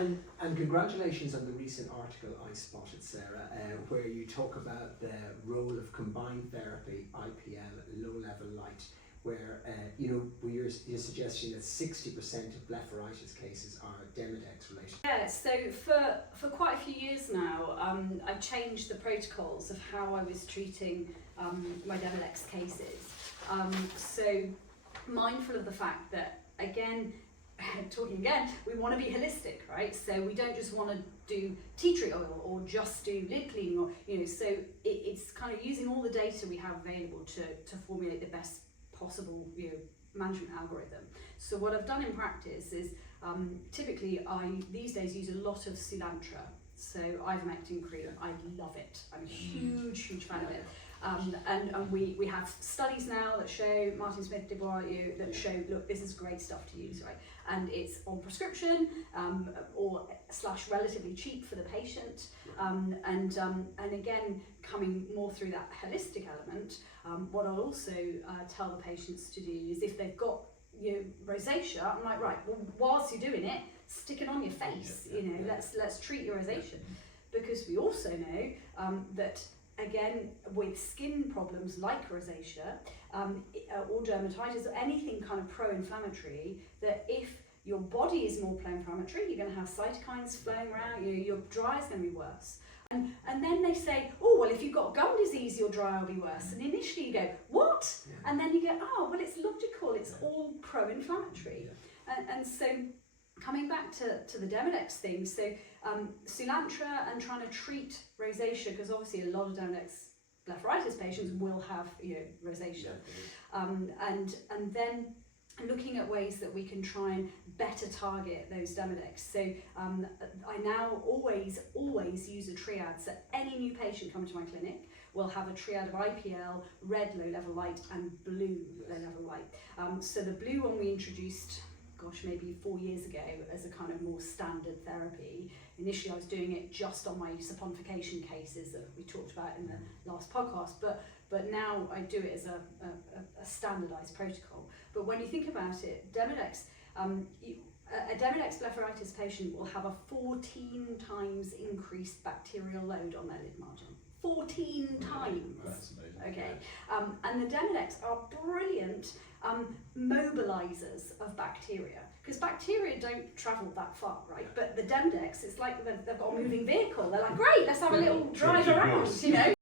And congratulations on the recent article I spotted, Sarah, where you talk about the role of combined therapy, IPL, low-level light, where where you're suggesting that 60% of blepharitis cases are Demodex related. Yeah, so for quite a few years now, I changed the protocols of how I was treating my Demodex cases. So mindful of the fact that, again, we want to be holistic, right? So we don't just want to do tea tree oil or just do lid cleaning, or so it's kind of using all the data we have available to formulate the best possible management algorithm. So what I've done in practice is typically I these days use a lot of Soolantra, so ivermectin cream. I love it. I'm a huge fan of it. And we have studies now that show, Martin Smith did that show, look, this is great stuff to use, right? And it's on prescription or / relatively cheap for the patient. And again, coming more through that holistic element, what I'll also tell the patients to do is if they've got rosacea, I'm like, right, well, whilst you're doing it, stick it on your face. Let's treat your rosacea, because we also know that, again, with skin problems like rosacea or dermatitis or anything kind of pro-inflammatory, that if your body is more pro-inflammatory, you're going to have cytokines flowing around, your dry is going to be worse. And then they say, oh, well, if you've got gum disease, your dry will be worse. And initially you go, what? And then you go, oh, well, it's logical, it's all pro-inflammatory. And so coming back to the Demodex thing, so Soolantra and trying to treat rosacea, because obviously a lot of Demodex blepharitis patients will have rosacea, and then looking at ways that we can try and better target those Demodex. So I now always use a triad. So any new patient coming to my clinic will have a triad of IPL, red low-level light, and blue low-level light. So the blue one we introduced, maybe 4 years ago, as a kind of more standard therapy. Initially I was doing it just on my saponification cases that we talked about in the last podcast, but now I do it as a standardized protocol. But when you think about it, Demodex, a Demodex blepharitis patient will have a 14 times increased bacterial load on their lid margin. 14 times. Okay, and the Demodex are brilliant mobilizers of bacteria, because bacteria don't travel that far, right? But the Demodex, it's like they've got a moving vehicle. They're like, great, let's have a little drive around,